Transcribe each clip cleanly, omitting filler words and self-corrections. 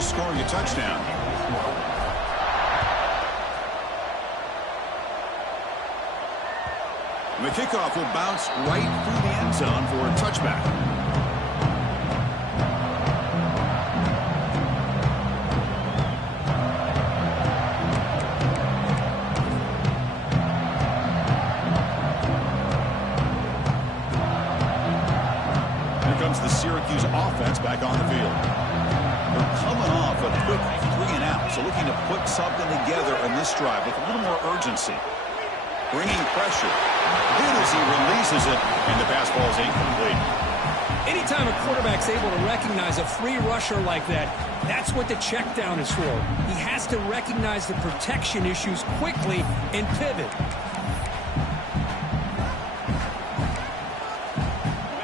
to scoring a touchdown. And the kickoff will bounce right through the end zone for a touchback. The Syracuse offense back on the field. They're coming off a quick 3-and-out, so looking to put something together in this drive with a little more urgency. Bringing pressure. Good as he releases it, and the pass ball is incomplete. Anytime a quarterback's able to recognize a free rusher like that, that's what the check down is for. He has to recognize the protection issues quickly and pivot.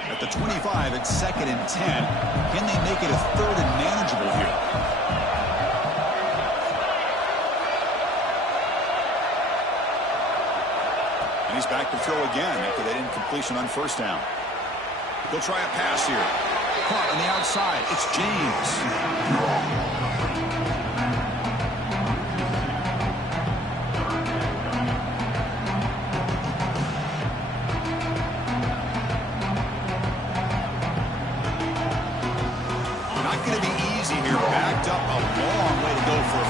At the 25, it's 2nd and 10. Can they make it a 3rd and manageable here? And he's back to throw again after that incompletion on 1st down. He'll try a pass here. Caught on the outside. It's James.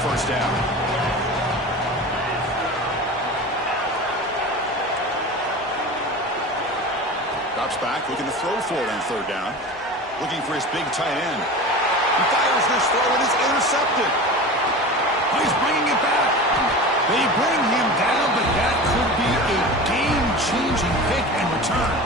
First down. Drops back, looking to throw for it on 3rd down. Looking for his big tight end. He fires this throw and it's intercepted. Oh, he's bringing it back. They bring him down, but that could be a game-changing pick and return.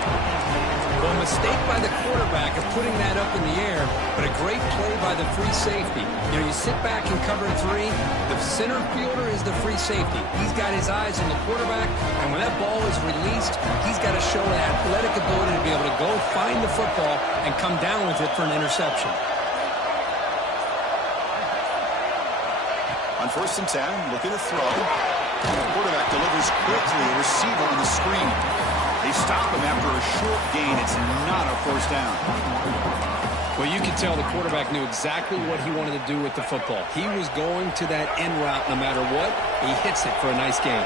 Well, a mistake by the quarterback of putting that up in the air, but a great play by the free safety. You know, you sit back and cover 3. The center fielder is the free safety. He's got his eyes on the quarterback, and when that ball is released, he's got to show an athletic ability to be able to go find the football and come down with it for an interception. On 1st and 10, looking to throw. The quarterback delivers quickly, a receiver on the screen. They stop him after a short gain. It's not a 1st down. Well, you can tell the quarterback knew exactly what he wanted to do with the football. He was going to that end route no matter what. He hits it for a nice gain.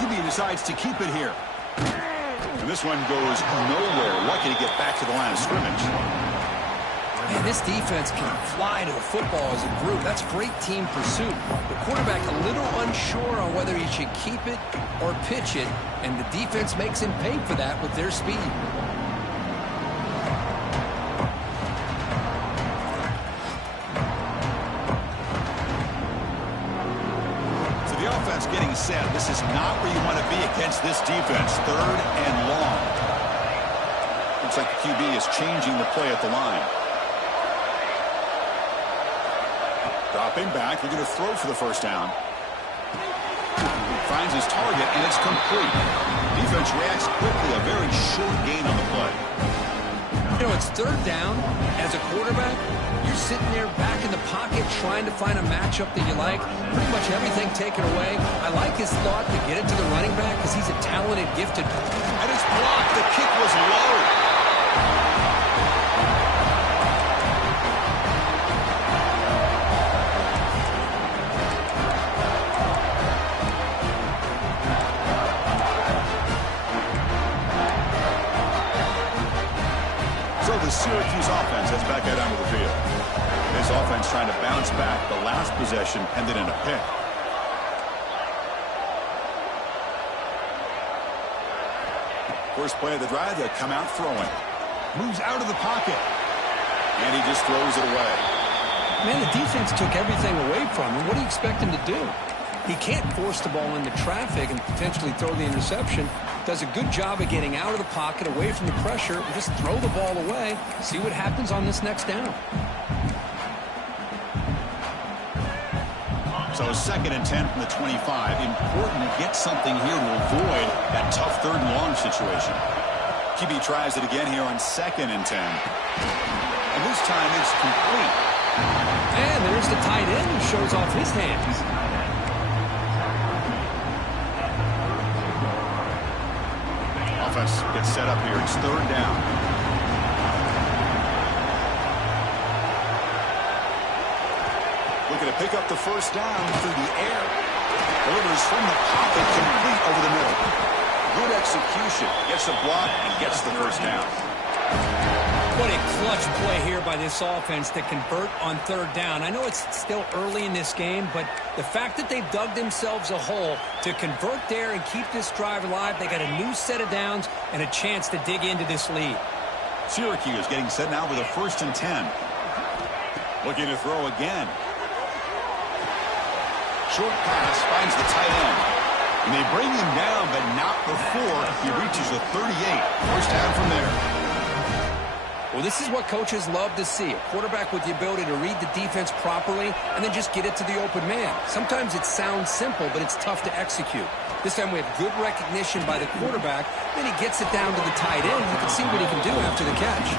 QB decides to keep it here. And this one goes nowhere. Lucky to get back to the line of scrimmage. Man, this defense can fly to the football as a group. That's great team pursuit. The quarterback a little unsure on whether he should keep it or pitch it, and the defense makes him pay for that with their speed. So the offense getting set. This is not where you want to be against this defense. 3rd and long. Looks like the QB is changing the play at the line. Dropping back, looking to throw for the 1st down. Finds his target, and it's complete. Defense reacts quickly, a very short gain on the play. You know, it's 3rd down. As a quarterback, you're sitting there back in the pocket trying to find a matchup that you like. Pretty much everything taken away. I like his thought to get it to the running back because he's a talented, gifted. And it's blocked. The kick was low. The Syracuse offense heads back out onto the field. This offense trying to bounce back. The last possession ended in a pick. First play of the drive, they come out throwing. Moves out of the pocket. And he just throws it away. Man, the defense took everything away from him. What do you expect him to do? He can't force the ball into traffic and potentially throw the interception. Does a good job of getting out of the pocket, away from the pressure, and just throw the ball away. See what happens on this next down. So 2nd and 10 from the 25. Important to get something here to avoid that tough 3rd and long situation. QB tries it again here on 2nd and 10. And this time it's complete. And there's the tight end who shows off his hands. Offense gets set up here. It's 3rd down. pick up the first down through the air. Delivers from the pocket, complete over the middle. Good execution. Gets a block and gets the first down. What a clutch play here by this offense to convert on third down. I know it's still early in this game, but the fact that they've dug themselves a hole to convert there and keep this drive alive, they got a new set of downs and a chance to dig into this lead. Syracuse getting set now with a 1st and 10. Looking to throw again. Short pass finds the tight end. And they bring him down, but not before he reaches the 38. First down from there. Well, this is what coaches love to see. A quarterback with the ability to read the defense properly and then just get it to the open man. Sometimes it sounds simple, but it's tough to execute. This time we have good recognition by the quarterback. Then he gets it down to the tight end. You can see what he can do after the catch.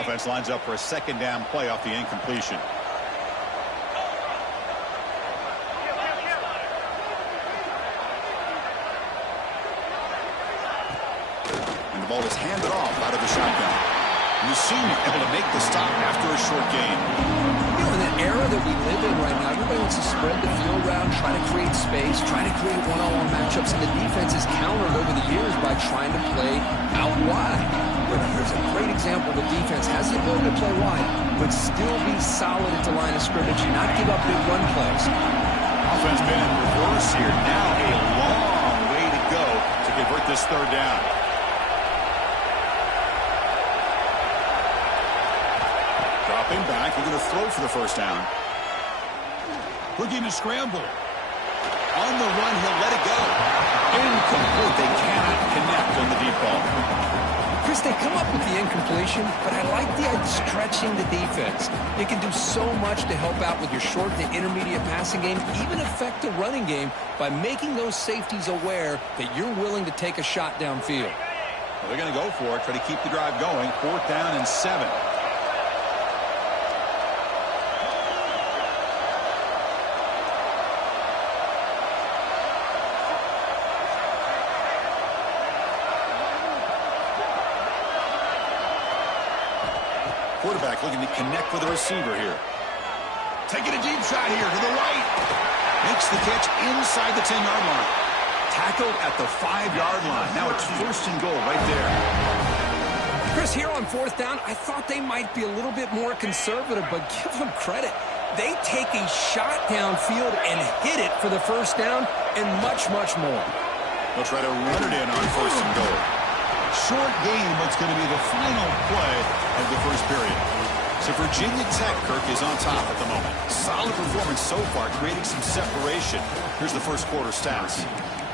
Offense lines up for a 2nd down play off the incompletion. And the ball is handed off out of the shotgun. Musume able to make the stop after a short gain. You know, in the era that we live in right now, everybody wants to spread the field around, try to create space, try to create one-on-one matchups, and the defense is countered over the years by trying to play out wide. But here's a great example. The defense has the ability to play wide, but still be solid at the line of scrimmage and not give up big run plays. Offense been in reverse here. Now a long way to go to convert this 3rd down. Dropping back. We're going to throw for the first down. Looking to scramble. On the run, he'll let it go. Incomplete. They cannot connect on the deep ball. Chris, they come up with the incompletion, but I like the stretching the defense. You can do so much to help out with your short to intermediate passing game, even affect the running game by making those safeties aware that you're willing to take a shot downfield. Well, they're going to go for it, try to keep the drive going. 4th down and 7. Quarterback looking to connect with the receiver here. Taking a deep shot here to the right. Makes the catch inside the 10-yard line. Tackled at the 5-yard line. Now it's 1st and goal right there. Chris, here on 4th down, I thought they might be a little bit more conservative, but give them credit. They take a shot downfield and hit it for the first down and much, much more. They'll try to run it in on 1st and goal. Short game, what's going to be the final play of the first period. So Virginia Tech, Kirk, is on top at the moment. Solid performance so far, creating some separation. Here's the first quarter stats.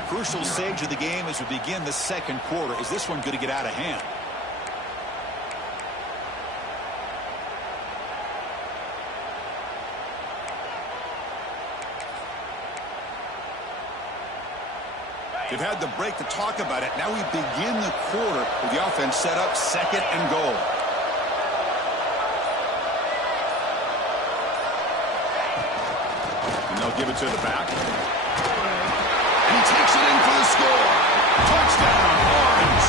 Crucial stage of the game as we begin the 2nd quarter. Is this one going to get out of hand? They've had the break to talk about it. Now we begin the quarter with the offense set up 2nd and goal. And they'll give it to the back. And he takes it in for the score. Touchdown, Orange.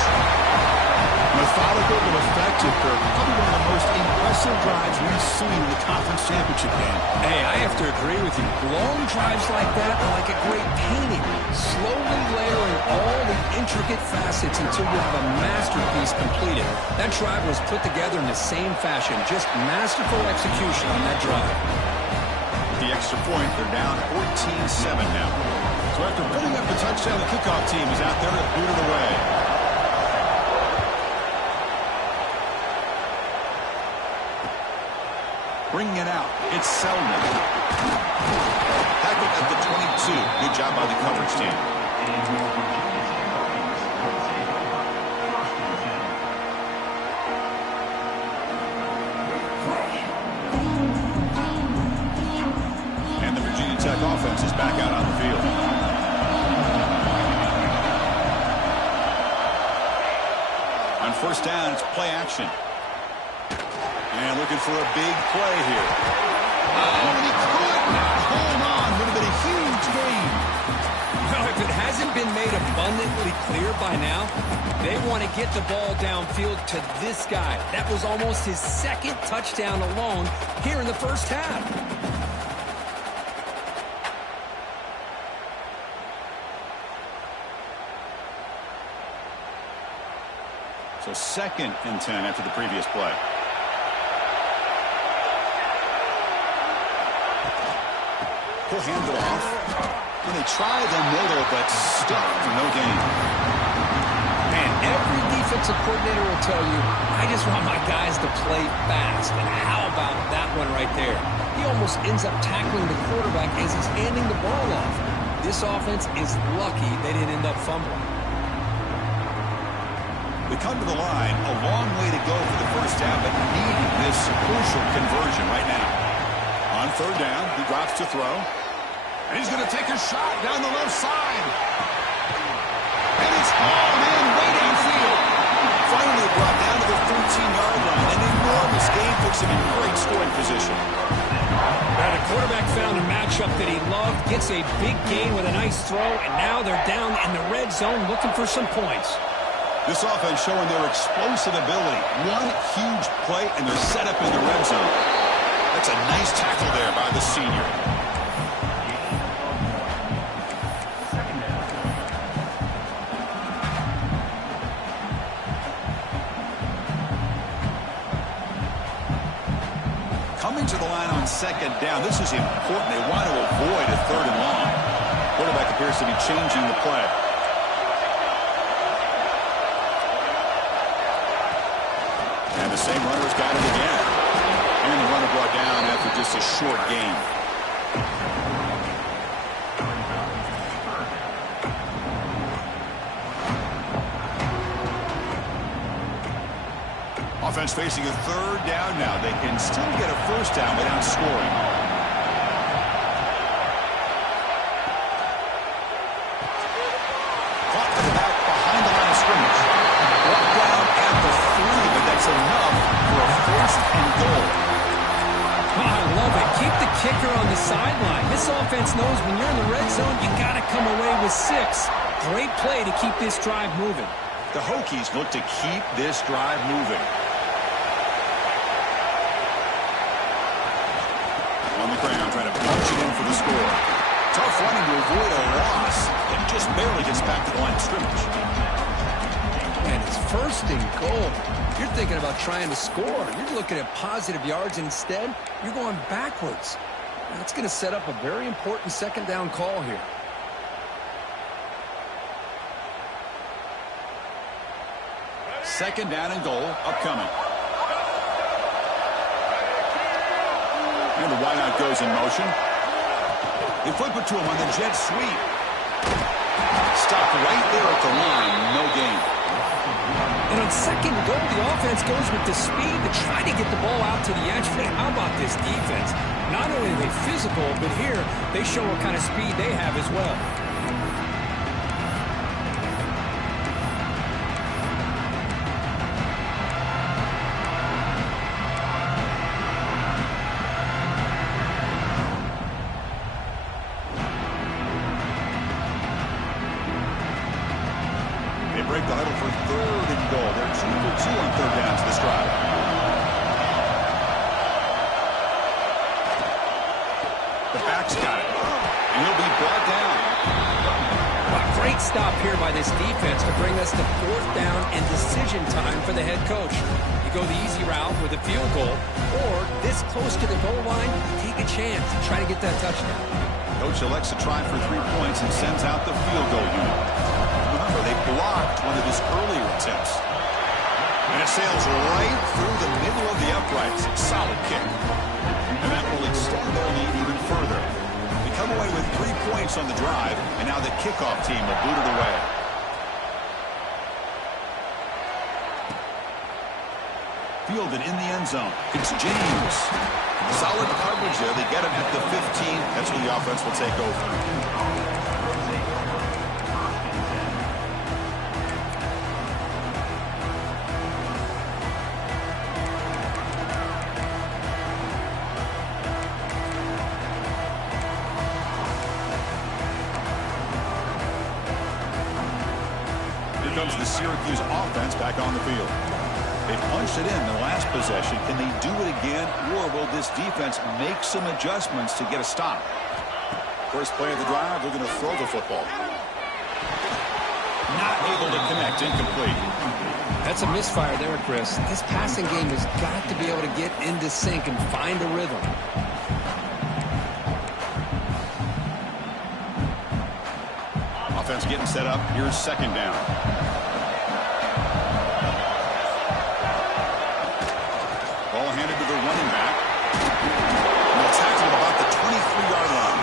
Methodical but effective, Kirk. Probably one of the most impressive drives we've seen in the conference championship game. Hey, I have to agree with you. Long drives like that are like a great painting. Slowly layering all the intricate facets until you have a masterpiece completed. That drive was put together in the same fashion. Just masterful execution on that drive. The extra point, they're down 14-7 now. So after putting up the touchdown, the kickoff team is out there to boot it away. Bringing it out, it's Selman. Tackled at the 22. Good job by the coverage team. And the Virginia Tech offense is back out on the field. On 1st down, it's play action. And looking for a big play here. Oh, and he could not hold on. Would have been a huge gain. Now, if it hasn't been made abundantly clear by now, they want to get the ball downfield to this guy. That was almost his second touchdown alone here in the first half. So 2nd and 10 after the previous play. He'll hand it off. And they try the middle, but stuck for no gain. Man, every defensive coordinator will tell you, I just want my guys to play fast. And how about that one right there? He almost ends up tackling the quarterback as he's handing the ball off. This offense is lucky they didn't end up fumbling. They come to the line, a long way to go for the first down, but needing this crucial conversion right now. On 3rd down, he drops to throw. And he's going to take a shot down the left side. And it's hauled in way downfield. Finally brought down to the 13-yard line. An enormous gain puts him in great scoring position. Now the quarterback found a matchup that he loved, gets a big gain with a nice throw, and now they're down in the red zone looking for some points. This offense showing their explosive ability. One huge play, and they're set up in the red zone. That's a nice tackle there by the senior. Coming to the line on 2nd down. This is important. They want to avoid a 3rd and long. Quarterback appears to be changing the play. And the same runner's got it again. And the runner brought down after just a short gain. Offense facing a 3rd down now. They can still get a first down without scoring. Caught to the back behind the line of scrimmage. Brought down at the 3, but that's enough for a 1st and goal. Oh, I love it. Keep the kicker on the sideline. This offense knows when you're in the red zone, you got to come away with 6. Great play to keep this drive moving. The Hokies look to keep this drive moving. On the ground, trying to punch it in for the score. Tough running to avoid a loss, and just barely gets back to the line of scrimmage. And it's 1st and goal. You're thinking about trying to score. You're looking at positive yards, and instead, you're going backwards. That's going to set up a very important 2nd down call here. Second down and goal, upcoming. And the wideout goes in motion. They flip it to him on the jet sweep. Stopped right there at the line, no gain. And on 2nd and goal, the offense goes with the speed to try to get the ball out to the edge. But how about this defense? Not only are they physical, but here they show what kind of speed they have as well. Break the huddle for 3rd and goal. They're 2 for 2 on 3rd downs this drive. The back's got it. And he'll be brought down. A great stop here by this defense to bring us to 4th down and decision time for the head coach. You go the easy route with a field goal, or this close to the goal line, take a chance and try to get that touchdown. Coach elects to try for 3 points and sends out the field goal unit. Remember, they blocked one of his earlier attempts. And it sails right through the middle of the uprights. Solid kick. And that will extend their lead even further. They come away with 3 points on the drive, and now the kickoff team will boot it away. Fielded in the end zone. It's James. Solid coverage there. They get him at the 15. That's where the offense will take over. comes the Syracuse offense back on the field. They punched it in the last possession. Can they do it again, or will this defense make some adjustments to get a stop? First play of the drive, they're going to throw the football. Not able to connect, incomplete. That's a misfire there, Chris. This passing game has got to be able to get into sync and find a rhythm. Offense getting set up. Here's second down. Ball handed to the running back. And the tackle about the 23-yard line.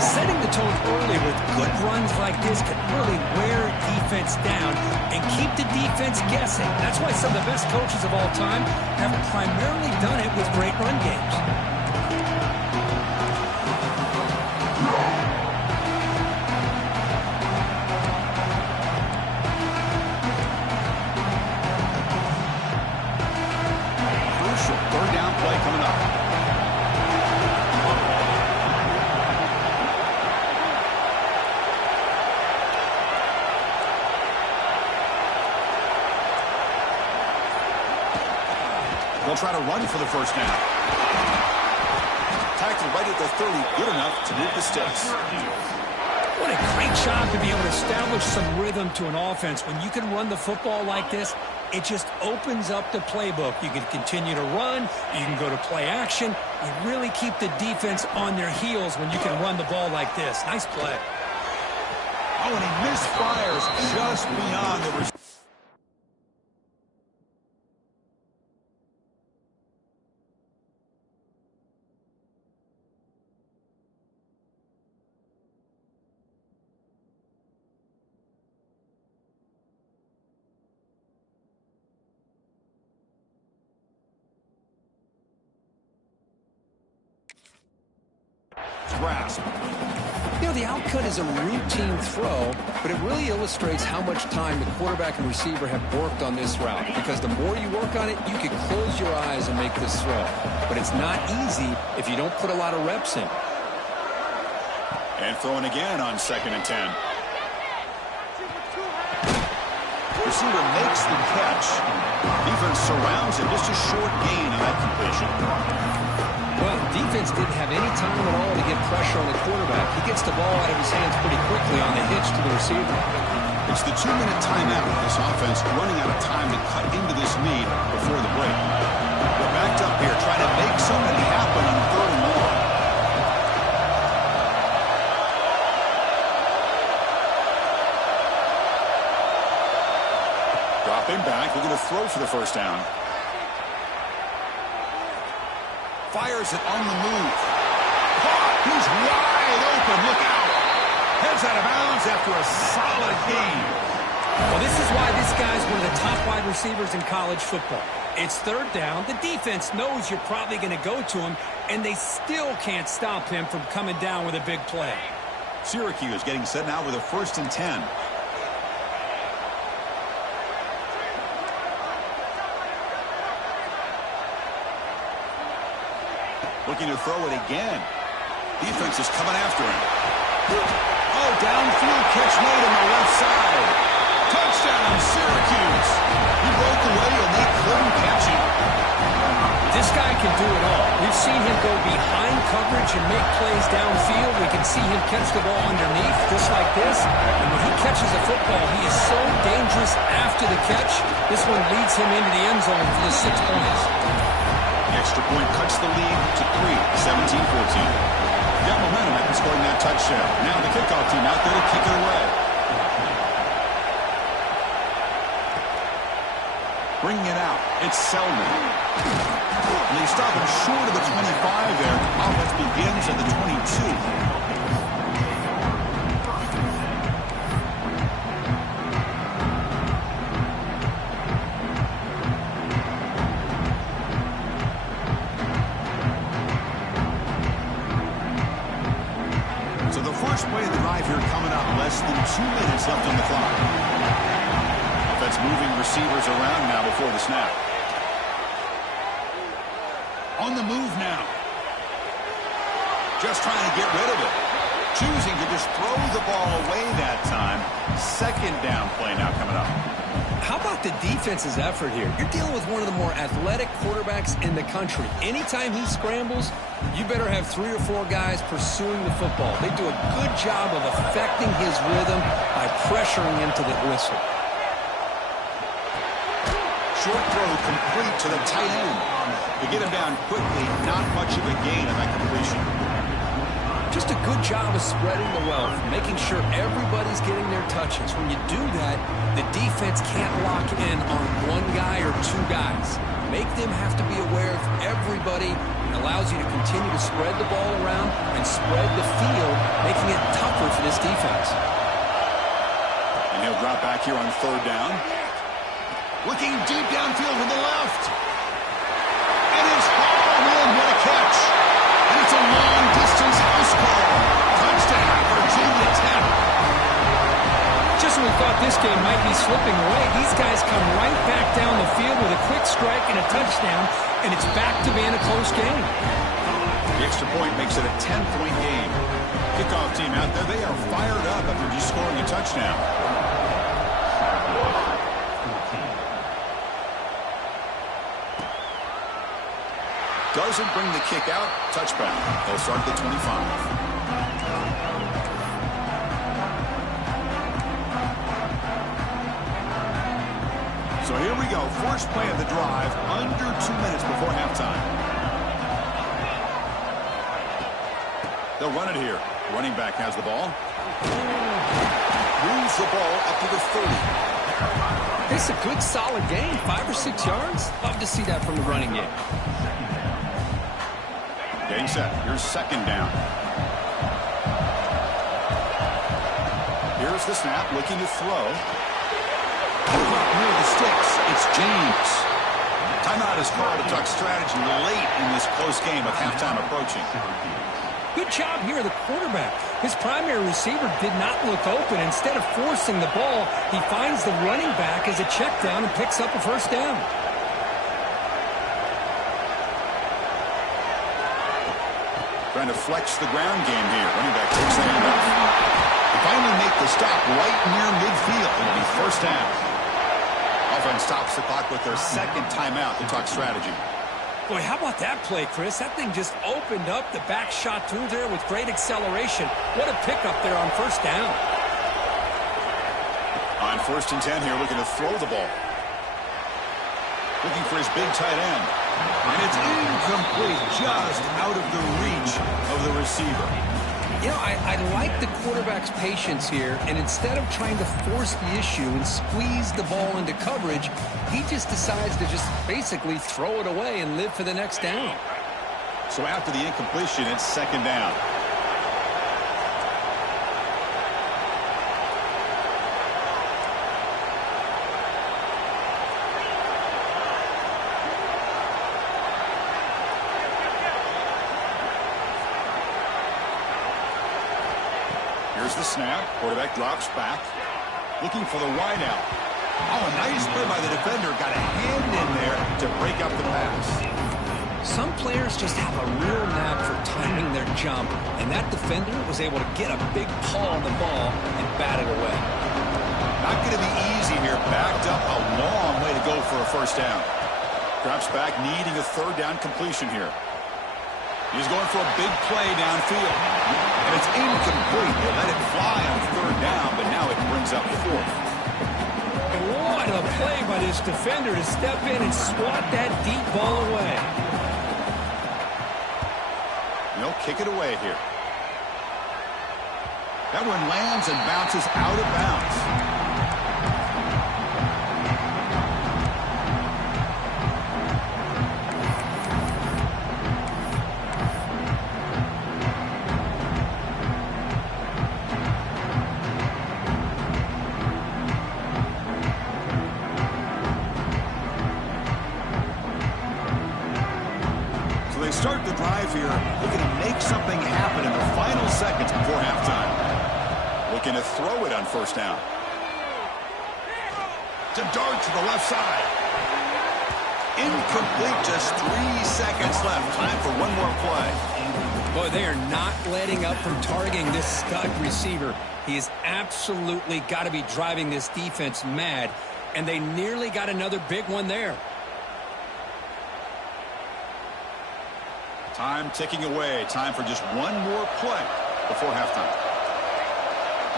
Setting the tone early with good runs like this can really wear defense down and keep the defense guessing. That's why some of the best coaches of all time have primarily done it with great run games. Crucial third down play coming up. They'll try to run for the first down. Tackled right at the 30, good enough to move the sticks. What a great job to be able to establish some rhythm to an offense. When you can run the football like this, it just opens up the playbook. You can continue to run. You can go to play action. You really keep the defense on their heels when you can run the ball like this. Nice play. Oh, and he misfires just beyond the receiver. Grasp. You know, the outcut is a routine throw, but it really illustrates how much time the quarterback and receiver have worked on this route. Because the more you work on it, you can close your eyes and make this throw. But it's not easy if you don't put a lot of reps in. And throwing again on 2nd and 10. Receiver makes the catch. Defense surrounds him. Just a short gain on that completion. Well, defense didn't have any time at all to get pressure on the quarterback. He gets the ball out of his hands pretty quickly on the hitch to the receiver. It's the 2-minute timeout. This offense running out of time to cut into this lead before the break. They're backed up here, trying to make something happen on 3rd and long. Dropping back, we're going to throw for the first down. Fires it on the move. Caught. He's wide open. Look out. Heads out of bounds after a solid gain. Well, this is why this guy's one of the top wide receivers in college football. It's 3rd down. The defense knows you're probably going to go to him, and they still can't stop him from coming down with a big play. Syracuse getting set now with a 1st and 10. Looking to throw it again. Defense is coming after him. Oh, downfield catch made on the left side. Touchdown, Syracuse. He broke away and they couldn't catch him. This guy can do it all. We've seen him go behind coverage and make plays downfield. We can see him catch the ball underneath, just like this. And when he catches a football, he is so dangerous after the catch. This one leads him into the end zone for the 6 points. Extra point cuts the lead to 3, 17-14. Got momentum after scoring that touchdown. Now the kickoff team out there to kick it away. Bringing it out, it's Selman. And they stop him short of the 25 there. Offense begins at the 22. Play of the drive here coming up. Less than 2 minutes left on the clock. Offense moving receivers around now before the snap. On the move now. Just trying to get rid of it. Choosing to just throw the ball away that time. Second down play now coming up. How about the defense's effort here? You're dealing with one of the more athletic quarterbacks in the country. Anytime he scrambles, you better have 3 or 4 guys pursuing the football. They do a good job of affecting his rhythm by pressuring him to the whistle. Short throw complete to the tight end. To get him down quickly, not much of a gain on that completion. Just a good job of spreading the wealth, making sure everybody's getting their touches. When you do that, the defense can't lock in on 1 guy or 2 guys. Make them have to be aware of everybody, and allows you to continue to spread the ball around and spread the field, making it tougher for this defense. And he'll drop back here on 3rd down. Looking deep downfield to the left. And it's hauled in. What a catch. And it's a long-distance house call. Touchdown, Virginia Tech. Just when we thought this game might be slipping away, these guys come right back down the field with a quick strike and a touchdown, and it's back to being a close game. The extra point makes it a 10-point game. Kickoff team out there, they are fired up after just scoring a touchdown. Doesn't bring the kick out. Touchback. They'll start at the 25. So here we go. First play of the drive. Under 2 minutes before halftime. They'll run it here. Running back has the ball. Moves the ball up to the 30. It's a good, solid game. 5 or 6 yards. Love to see that from the running game. Getting set. Here's 2nd down. Here's the snap. Looking to throw. Near the sticks. It's James. Timeout is called to talk strategy late in this close game with halftime approaching. Good job here, the quarterback. His primary receiver did not look open. Instead of forcing the ball, he finds the running back as a check down and picks up a 1st down. Trying to flex the ground game here. Running back takes the handoff. They finally make the stop right near midfield. It'll be 1st down. Offense stops the clock with their 2nd timeout to talk strategy. Boy, how about that play, Chris? That thing just opened up. The back shot through there with great acceleration. What a pickup there on 1st down. On 1st and 10 here, looking to throw the ball. Looking for his big tight end. And it's incomplete, just out of the reach of the receiver. You know, I like the quarterback's patience here, and instead of trying to force the issue and squeeze the ball into coverage, he just decides to just basically throw it away and live for the next down. So after the incompletion, it's 2nd down. Here's the snap. Quarterback drops back. Looking for the wide out. Oh, a nice play by the defender. Got a hand in there to break up the pass. Some players just have a real knack for timing their jump, and that defender was able to get a big paw on the ball and bat it away. Not going to be easy here. Backed up a long way to go for a 1st down. Drops back, needing a 3rd down completion here. He's going for a big play downfield. And it's incomplete. They let it fly on 3rd down, but now it brings up 4th. And what a play by this defender to step in and swat that deep ball away. They'll kick it away here. That one lands and bounces out of bounds. Start the drive here, looking to make something happen in the final seconds before halftime. Looking to throw it on 1st down. It's a dart to the left side. Incomplete, just 3 seconds left. Time for one more play. Boy, they are not letting up from targeting this stud receiver. He has absolutely got to be driving this defense mad, and they nearly got another big one there. Time ticking away. Time for just one more play before halftime.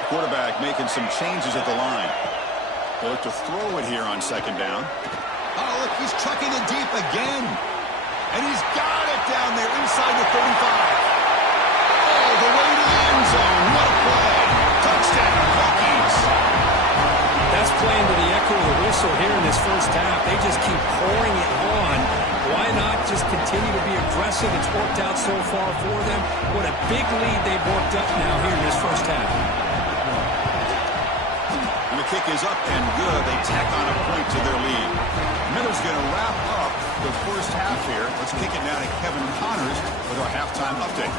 The quarterback making some changes at the line. They'll look to throw it here on second down. Oh, look, he's chucking it deep again. And he's got it down there inside the 35. Oh, the way to the end zone. What a play. Touchdown, Hokies. That's playing to the echo of the whistle here in this first half. They just keep pouring it on. Why not just continue to be aggressive? It's worked out so far for them. What a big lead they've worked up now here in this first half. And the kick is up and good. They tack on a point to their lead. Miller's going to wrap up the first half here. Let's kick it now to Kevin Connors with our halftime update.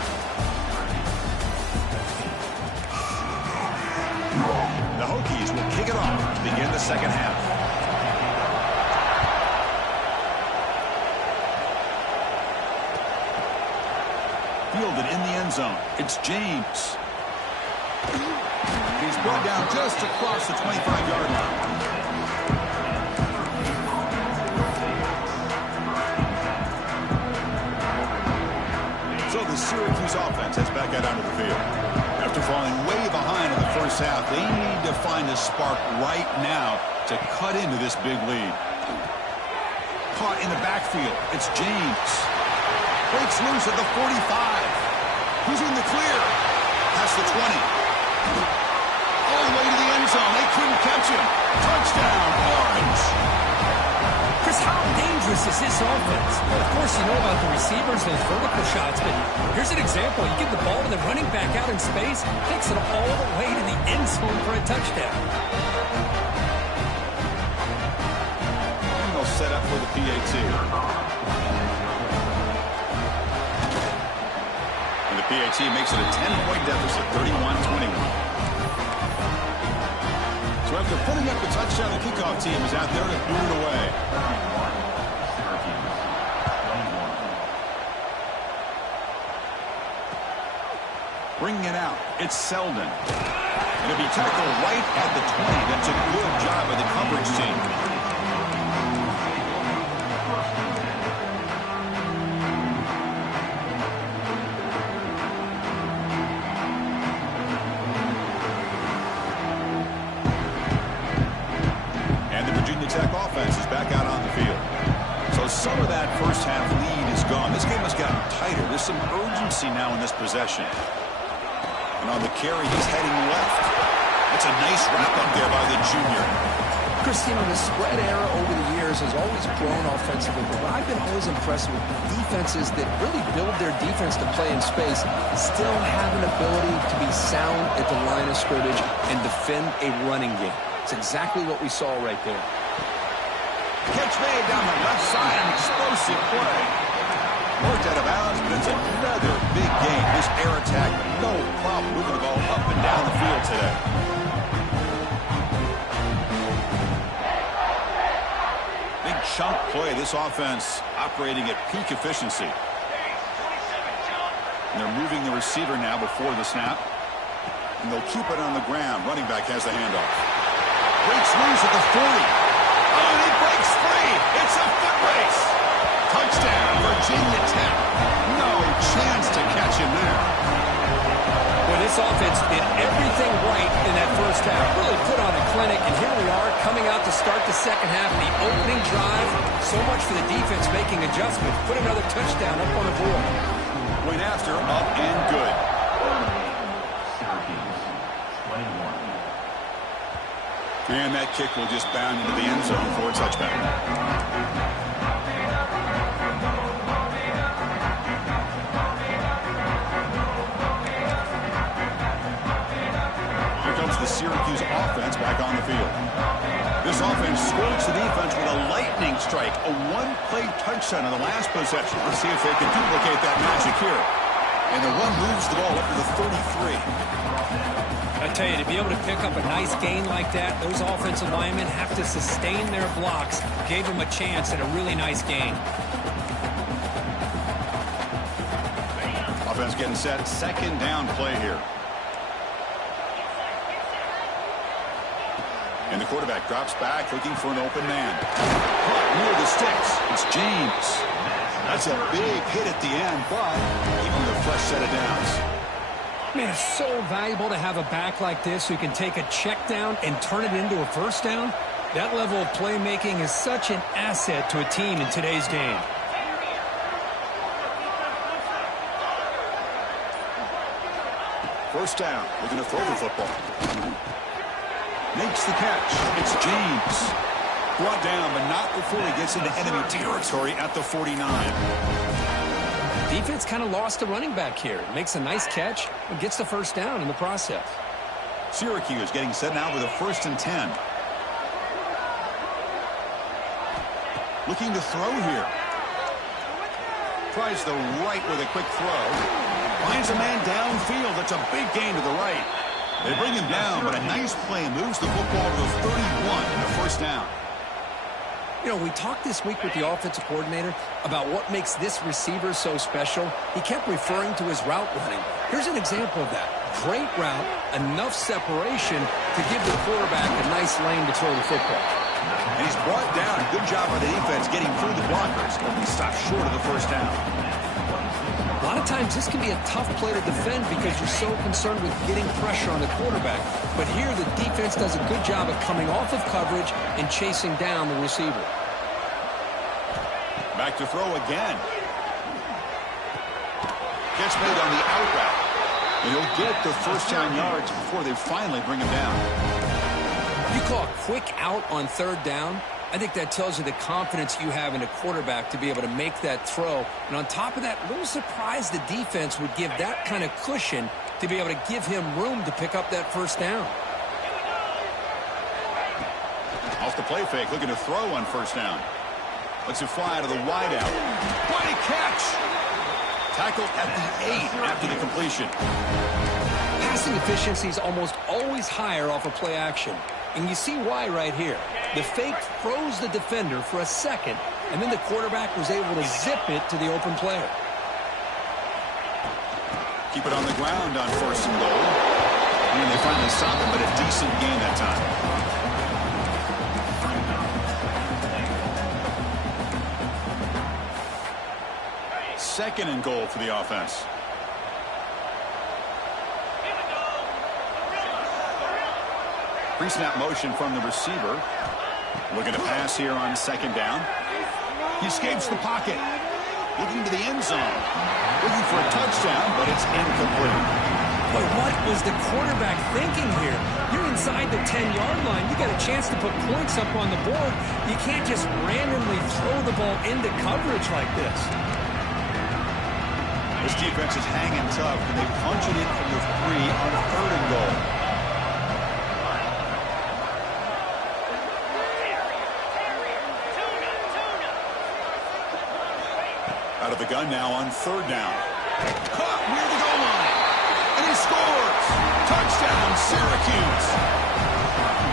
The Hokies will kick it off to begin the second half. Fielded in the end zone. It's James. He's brought down just across the 25-yard line. So the Syracuse offense heads back out onto the field. After falling way behind in the first half, they need to find a spark right now to cut into this big lead. Caught in the backfield. It's James. Breaks loose at the 45. Who's in the clear? Past the 20. All the way to the end zone. They couldn't catch him. Touchdown, Orange. Chris, how dangerous is this offense? Well, of course, you know about the receivers, those vertical shots, but here's an example. You give the ball to the running back out in space, takes it all the way to the end zone for a touchdown. And they'll set up for the PAT. And the PAT makes it a 10-point deficit, 31-21. So after putting up the touchdown, the kickoff team is out there to boot it away. Bringing it out, it's Selden. It'll be tackled right at the 20. That's a good job by the coverage team. Tech offense is back out on the field. So some of that first half lead is gone. This game has gotten tighter. There's some urgency now in this possession. And on the carry, he's heading left. That's a nice wrap up there by the junior. Chris, you know, the spread era over the years has always grown offensively, but I've been always impressed with defenses that really build their defense to play in space, still have an ability to be sound at the line of scrimmage and defend a running game. It's exactly what we saw right there. Catch made down the left side, an explosive play. Worked out of bounds, but it's another big game. This air attack, no problem moving the ball up and down the field today. Big chunk play. This offense operating at peak efficiency. And they're moving the receiver now before the snap. And they'll keep it on the ground. Running back has the handoff. Breaks loose at the 40. Oh, and he breaks free. It's a foot race. Touchdown, Virginia Tech. No chance to catch him there. Well, this offense did everything right in that first half. Really put on a clinic, and here we are coming out to start the second half. The opening drive, so much for the defense making adjustments. Put another touchdown up on the board. Went after, up and good. And that kick will just bound into the end zone for a touchback. Here comes the Syracuse offense back on the field. This offense scorched the defense with a lightning strike, a one-play touchdown on the last possession. Let's see if they can duplicate that magic here. And the run moves the ball up to the 33. A Tell you, to be able to pick up a nice gain like that, those offensive linemen have to sustain their blocks. Gave them a chance at a really nice gain. Offense getting set. Second down play here. And the quarterback drops back, looking for an open man. Near the sticks. It's James. That's a big hit at the end, but even with a fresh set of downs. Man, it's so valuable to have a back like this who can take a check down and turn it into a first down. That level of playmaking is such an asset to a team in today's game. First down. Looking to throw the football. Makes the catch. It's James. Brought down, but not before he gets into enemy territory at the 49. Defense kind of lost a running back here. Makes a nice catch and gets the first down in the process. Syracuse getting set now with a 1st and 10. Looking to throw here. Tries the right with a quick throw. Finds a man downfield. That's a big gain to the right. They bring him down, but a nice play moves the football to the 31 and a first down. You know, we talked this week with the offensive coordinator about what makes this receiver so special. He kept referring to his route running. Here's an example of that. Great route, enough separation to give the quarterback a nice lane to throw the football. And he's brought down. Good job by the defense getting through the blockers. But he stopped short of the first down. A lot of times this can be a tough play to defend because you're so concerned with getting pressure on the quarterback. But here the defense does a good job of coming off of coverage and chasing down the receiver. Back to throw again. Gets made on the out route. And he'll get the first down yards before they finally bring him down. You call a quick out on third down. I think that tells you the confidence you have in a quarterback to be able to make that throw. And on top of that, a little surprised the defense would give that kind of cushion to be able to give him room to pick up that first down. Off the play fake, looking to throw on first down. Lets it fly out of the wideout. What a catch! Tackled at the 8 after the completion. Passing efficiency is almost always higher off of play action. And you see why right here. The fake froze the defender for a second, and then the quarterback was able to zip it to the open player. Keep it on the ground on 1st and goal. And then they finally stop him, but a decent gain that time. Second and goal for the offense. Pre-snap motion from the receiver. Looking to pass here on second down. He escapes the pocket. Looking to the end zone. Looking for a touchdown, but it's incomplete. But what was the quarterback thinking here? You're inside the 10-yard line. You got a chance to put points up on the board. You can't just randomly throw the ball into coverage like this. This defense is hanging tough, and they punch it in from the 3 on 3rd and goal. Out of the gun now on 3rd down. Caught near the goal line. And he scores. Touchdown, Syracuse.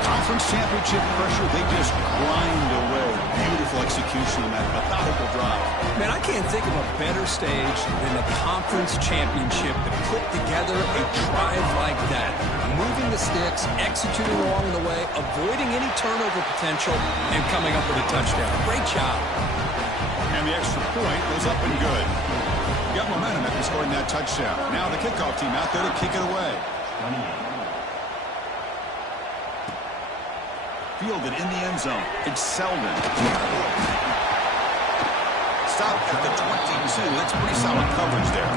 Conference championship pressure, they just grind away. Beautiful execution on that methodical drive. Man, I can't think of a better stage than the conference championship to put together a drive like that. Moving the sticks, executing along the way, avoiding any turnover potential, and coming up with a touchdown. Great job. And the extra point goes up and good. Got momentum after scoring that touchdown. Now the kickoff team out there to kick it away. Fielded in the end zone. It's Selden. Stop at the 22. That's pretty solid coverage there.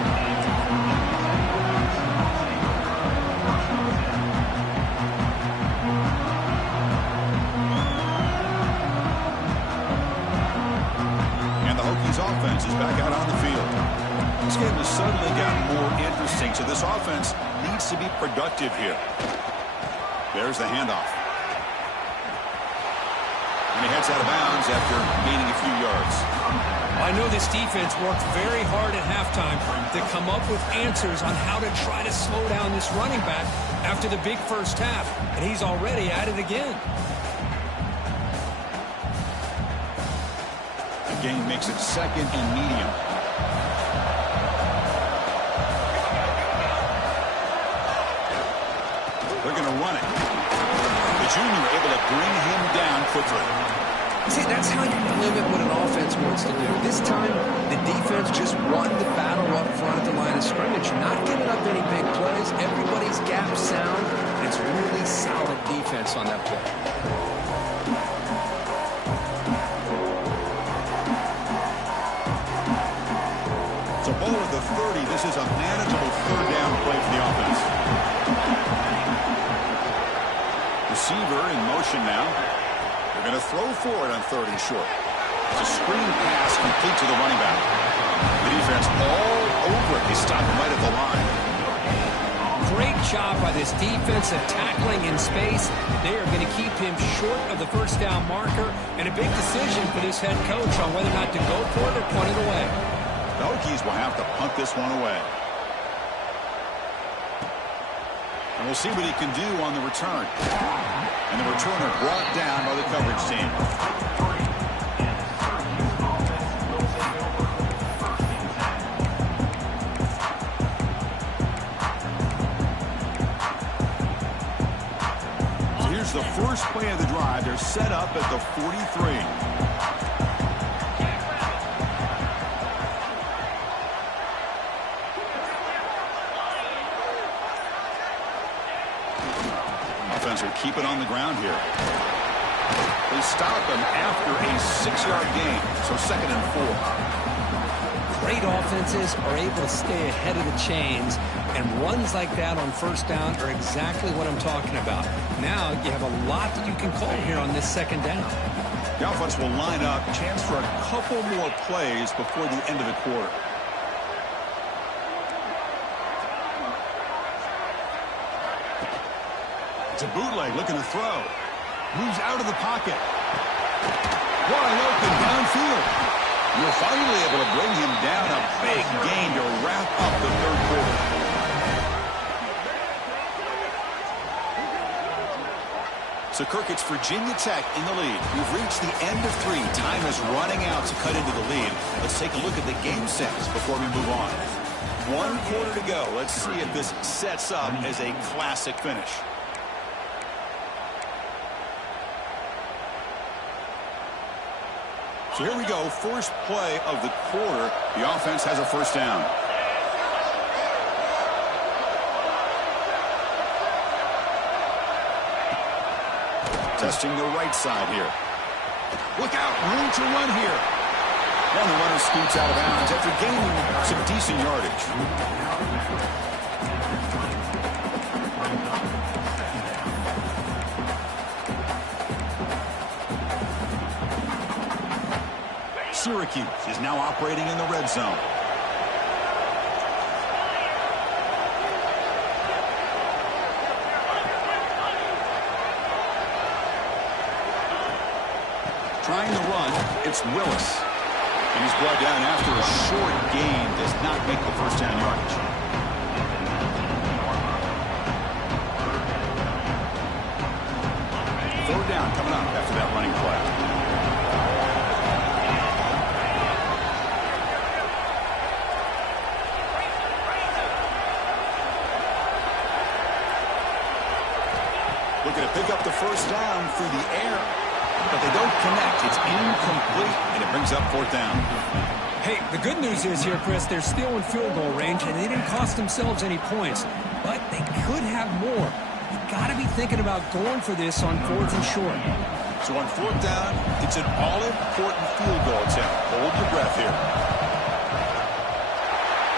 Offense is back out on the field. This game has suddenly gotten more interesting, so this offense needs to be productive here. There's the handoff. And he heads out of bounds after gaining a few yards. I know this defense worked very hard at halftime to come up with answers on how to try to slow down this running back after the big first half, and he's already at it again. The game makes it 2nd and medium. They're going to run it. The junior able to bring him down quickly. See, that's how you limit what an offense wants to do. This time, the defense just won the battle up front at the line of scrimmage. Not giving up any big plays. Everybody's gap sound. And it's really solid defense on that play. It's a ball at the 30. This is a manageable 3rd down play for the offense. Receiver in motion now. They're going to throw for it on 3rd and short. It's a screen pass complete to the running back. The defense all over it. They stop him right at the line. Great job by this defense at tackling in space. They are going to keep him short of the first down marker, and a big decision for this head coach on whether or not to go for it or punt it away. The Hokies will have to punt this one away. And we'll see what he can do on the return. And the returner brought down by the coverage team. So here's the first play of the drive. They're set up at the 43. Will keep it on the ground here. They stop him after a 6-yard gain, so 2nd and 4. Great offenses are able to stay ahead of the chains, and runs like that on 1st down are exactly what I'm talking about. Now you have a lot that you can call here on this 2nd down. The offense will line up, chance for a couple more plays before the end of the quarter. It's a bootleg looking to throw. Moves out of the pocket. Wide open downfield. You're finally able to bring him down. A big gain to wrap up the 3rd quarter. So, Kirk, it's Virginia Tech in the lead. We've reached the end of 3. Time is running out to cut into the lead. Let's take a look at the game sets before we move on. 1 quarter to go. Let's see if this sets up as a classic finish. So here we go, first play of the quarter. The offense has a 1st down. Testing the right side here. Look out, room to run here. And the runner scoots out of bounds after gaining some decent yardage. Syracuse is now operating in the red zone. Trying to run, it's Willis. And he's brought down after a short gain. Does not make the 1st down yardage. Third down coming up after that running play. Looking to pick up the 1st down through the air, but they don't connect. It's incomplete, and it brings up 4th down. Hey, the good news is here, Chris, they're still in field goal range, and they didn't cost themselves any points, but they could have more. You got to be thinking about going for this on 4th and short. So on 4th down, it's an all-important field goal attempt. Hold your breath here.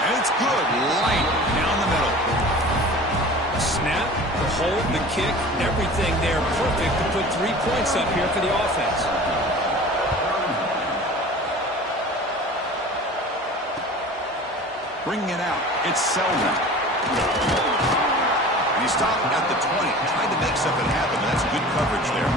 And it's good, light down the middle. Snap, the hold, the kick, everything there perfect to put 3 points up here for the offense. Bringing it out, it's Selden. And he stopped at the 20, trying to make something happen, but that's good coverage there.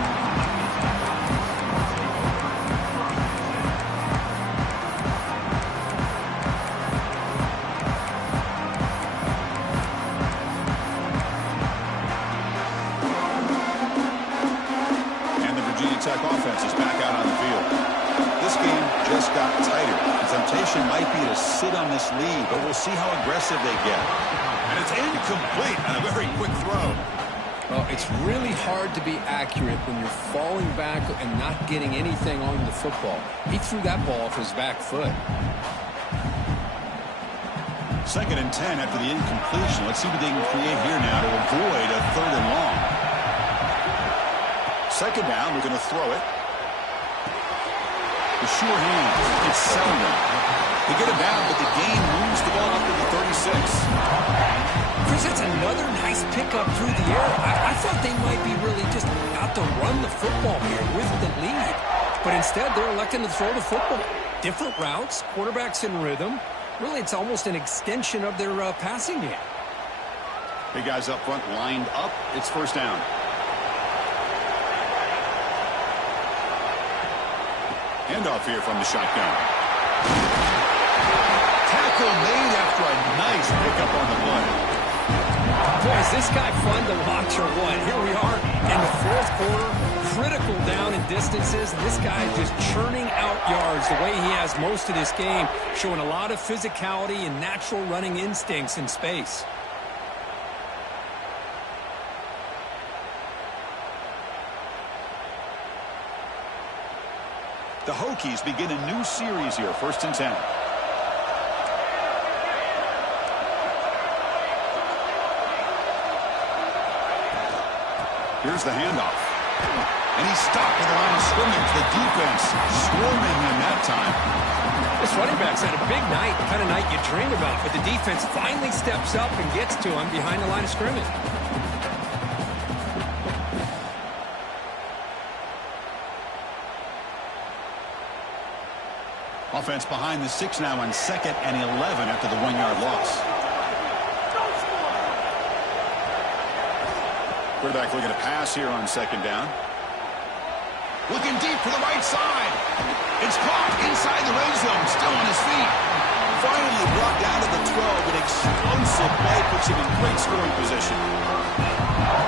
just got tighter. The temptation might be to sit on this lead, but we'll see how aggressive they get. And it's incomplete on a very quick throw. Well, it's really hard to be accurate when you're falling back and not getting anything on the football. He threw that ball off his back foot. 2nd and 10 after the incompletion. Let's see what they can create here now to avoid a 3rd and long. 2nd down, we're going to throw it. The sure hand. It's Selden. They get it down, but the gain moves the ball up to the 36. Chris, that's another nice pickup through the air. I thought they might be really just out to run the football here with the lead. But instead, they're electing to throw the football. Different routes, quarterbacks in rhythm. Really, it's almost an extension of their passing game. Big guys up front lined up. It's 1st down. Handoff here from the shotgun. Tackle made after a nice pickup on the play. Boy, is this guy fun to watch or what? Here we are in the 4th quarter, critical down in distances, and this guy is just churning out yards the way he has most of this game, showing a lot of physicality and natural running instincts in space. The Hokies begin a new series here, 1st and 10. Here's the handoff. And he's stopped at the line of scrimmage. The defense swarming him that time. This running back's had a big night, the kind of night you dream about, but the defense finally steps up and gets to him behind the line of scrimmage. Offense behind the 6 now on 2nd and 11 after the 1-yard loss. Quarterback looking to pass here on 2nd down. Looking deep for the right side. It's caught inside the red zone, still on his feet. Finally brought down to the 12. An explosive play puts him in great scoring position.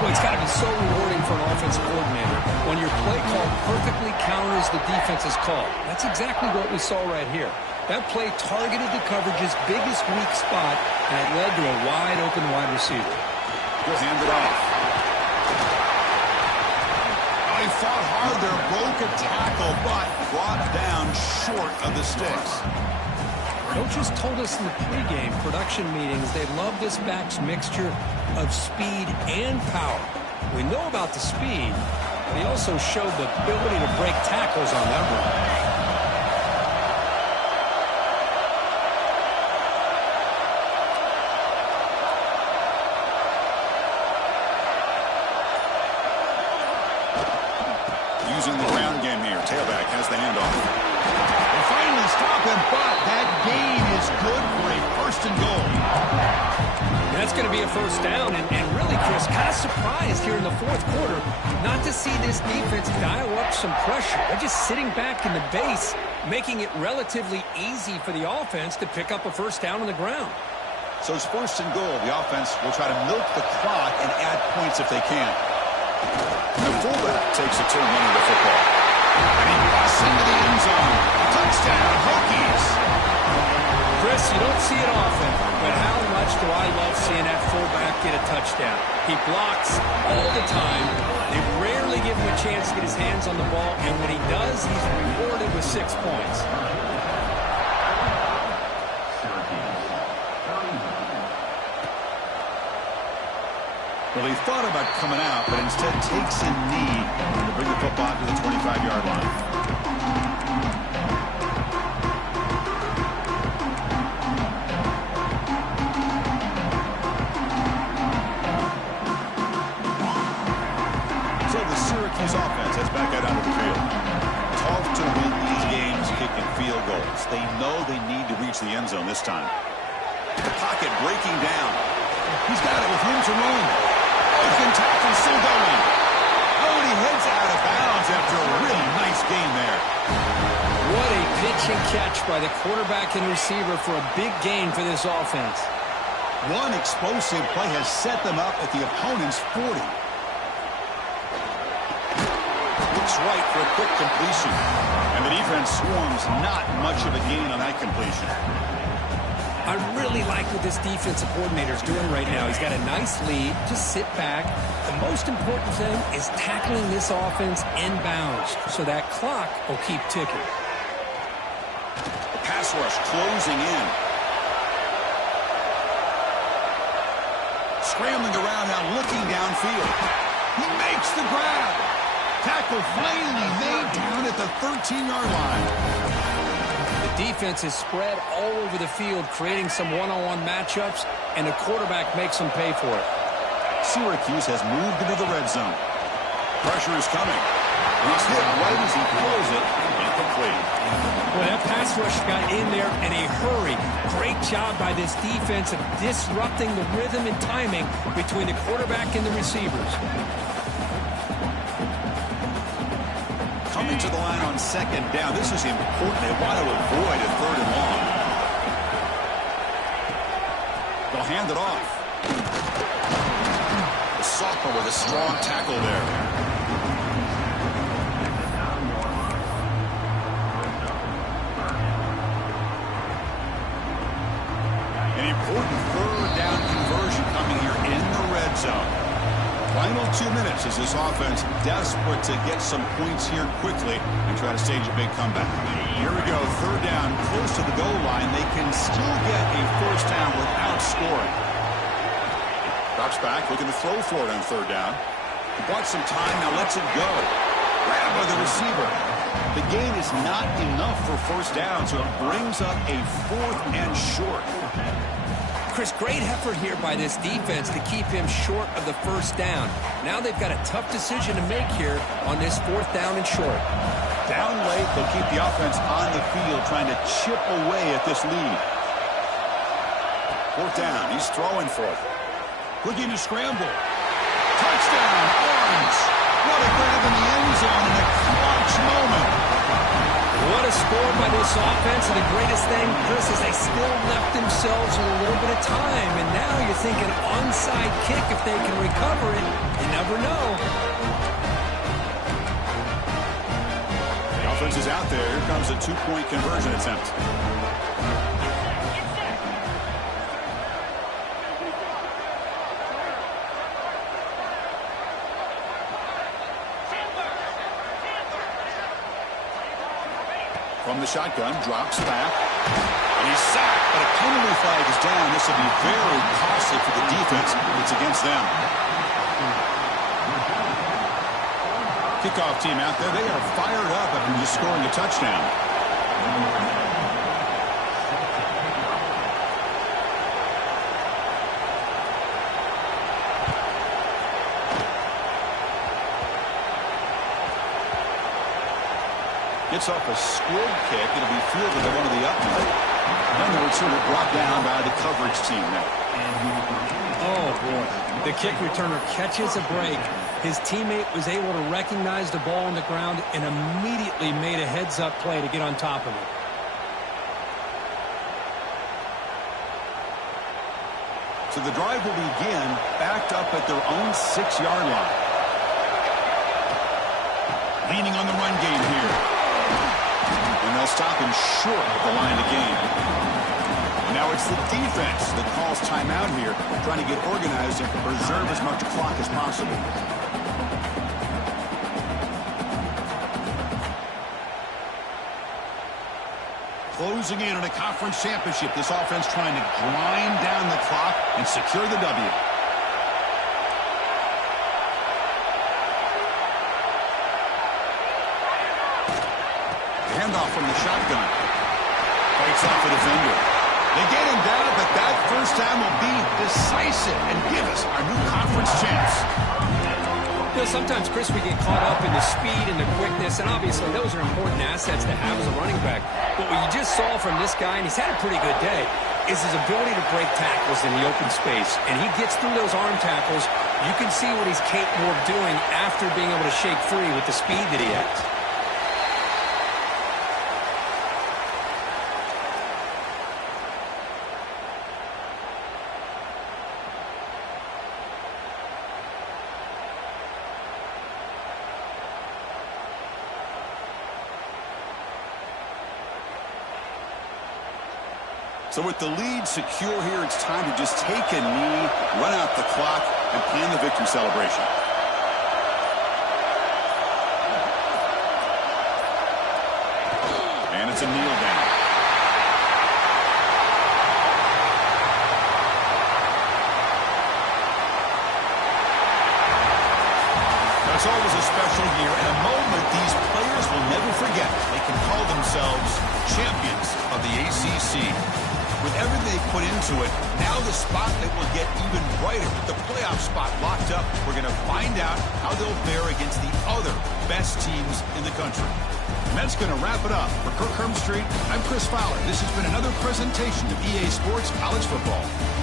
Well, it's got to be so rewarding for an offensive coordinator when your play call perfectly counters the defense's call. That's exactly what we saw right here. That play targeted the coverage's biggest weak spot, and it led to a wide-open wide receiver. He'll hand it off. He fought hard there, broke a tackle, but brought down short of the sticks. Coaches told us in the pregame production meetings they love this back's mixture of speed and power. We know about the speed, but he also showed the ability to break tackles on that run. Using the ground game here. Tailback has the handoff. They finally stop him, but that gain is good for a 1st and goal. That's going to be a 1st down, and really, Chris, kind of surprised here in the 4th quarter not to see this defense dial up some pressure. They're just sitting back in the base, making it relatively easy for the offense to pick up a 1st down on the ground. So it's 1st and goal. The offense will try to milk the clock and add points if they can. The fullback takes a turn running the football. And he busts into the end zone. Touchdown, Hokies. Chris, you don't see it often, but how much do I love seeing that fullback get a touchdown? He blocks all the time. They rarely give him a chance to get his hands on the ball, and when he does, he's rewarded with 6 points. Well, he thought about coming out, but instead takes a knee to bring the football to the 25-yard line. So the Syracuse offense heads back out onto the field. Tough to win these games kicking field goals. They know they need to reach the end zone this time. The pocket breaking down. He's got it with room to run. Open tackle still going. Oh, and he heads out of bounds after a really nice gain there. What a pitch and catch by the quarterback and receiver for a big gain for this offense. One explosive play has set them up at the opponent's 40. Looks right for a quick completion. And the defense swarms, not much of a gain on that completion. I really like what this defensive coordinator is doing right now. He's got a nice lead. Just sit back. The most important thing is tackling this offense inbounds so that clock will keep ticking. The pass rush closing in. Scrambling around now, looking downfield. He makes the grab. Tackle finally made down at the 13-yard line. The defense is spread all over the field, creating some one-on-one matchups, and the quarterback makes them pay for it. Syracuse has moved into the red zone. Pressure is coming. He's hit right as he throws it. Incomplete. Well, that pass rush got in there in a hurry. Great job by this defense of disrupting the rhythm and timing between the quarterback and the receivers. Coming to the line on second down. This is important. They want to avoid a third and long. They'll hand it off. The sophomore with a strong tackle there. An important third down conversion coming here in the red zone. Final 2 minutes as this offense desperate to get some points here quickly and try to stage a big comeback. Here we go, third down, close to the goal line. They can still get a first down without scoring. Drops back, looking to throw for it on third down. He bought some time, now lets it go. Grabbed by the receiver. The gain is not enough for first down, so it brings up a 4th and short. Chris, great effort here by this defense to keep him short of the first down. Now they've got a tough decision to make here on this 4th down and short. Down late, they'll keep the offense on the field trying to chip away at this lead. 4th down, he's throwing for it. Looking to scramble. Touchdown, Orange. What a grab in the end zone in a clutch moment. What a score by this offense, and the greatest thing, Chris, is they still left themselves with a little bit of time, and now you're thinking onside kick if they can recover it. You never know. The offense is out there. Here comes a 2-point conversion attempt. From the shotgun, drops back, and he's sacked, but a penalty flag is down. This will be very costly for the defense. It's against them. Kickoff team out there. They are fired up after just scoring a touchdown. Gets off a squib kick. It'll be fielded at one of the upright. And the returner brought down by the coverage team now. Oh, boy. The kick returner catches a break. His teammate was able to recognize the ball on the ground and immediately made a heads-up play to get on top of it. So the drive will begin backed up at their own 6-yard line. Leaning on the run game here. And they'll stop him short of the line of gain. And now it's the defense that calls timeout here, trying to get organized and preserve as much clock as possible. Closing in on a conference championship, this offense trying to grind down the clock and secure the W. Handoff from the shotgun. Fights off the defender. They get him down, but that first time will be decisive and give us our new conference chance. You know, sometimes, Chris, we get caught up in the speed and the quickness, and obviously those are important assets to have as a running back. But what you just saw from this guy, and he's had a pretty good day, is his ability to break tackles in the open space. And he gets through those arm tackles. You can see what he's capable of doing after being able to shake free with the speed that he has. So with the lead secure here, it's time to just take a knee, run out the clock, and plan the victory celebration. And it's a kneel down. Now, it's always a special year and a moment these players will never forget. They can call themselves champions of the ACC. With everything they put into it, now the spotlight will get even brighter. With the playoff spot locked up, we're going to find out how they'll fare against the other best teams in the country. And that's going to wrap it up. For Kirk Herbstreit, I'm Chris Fowler. This has been another presentation of EA Sports College Football.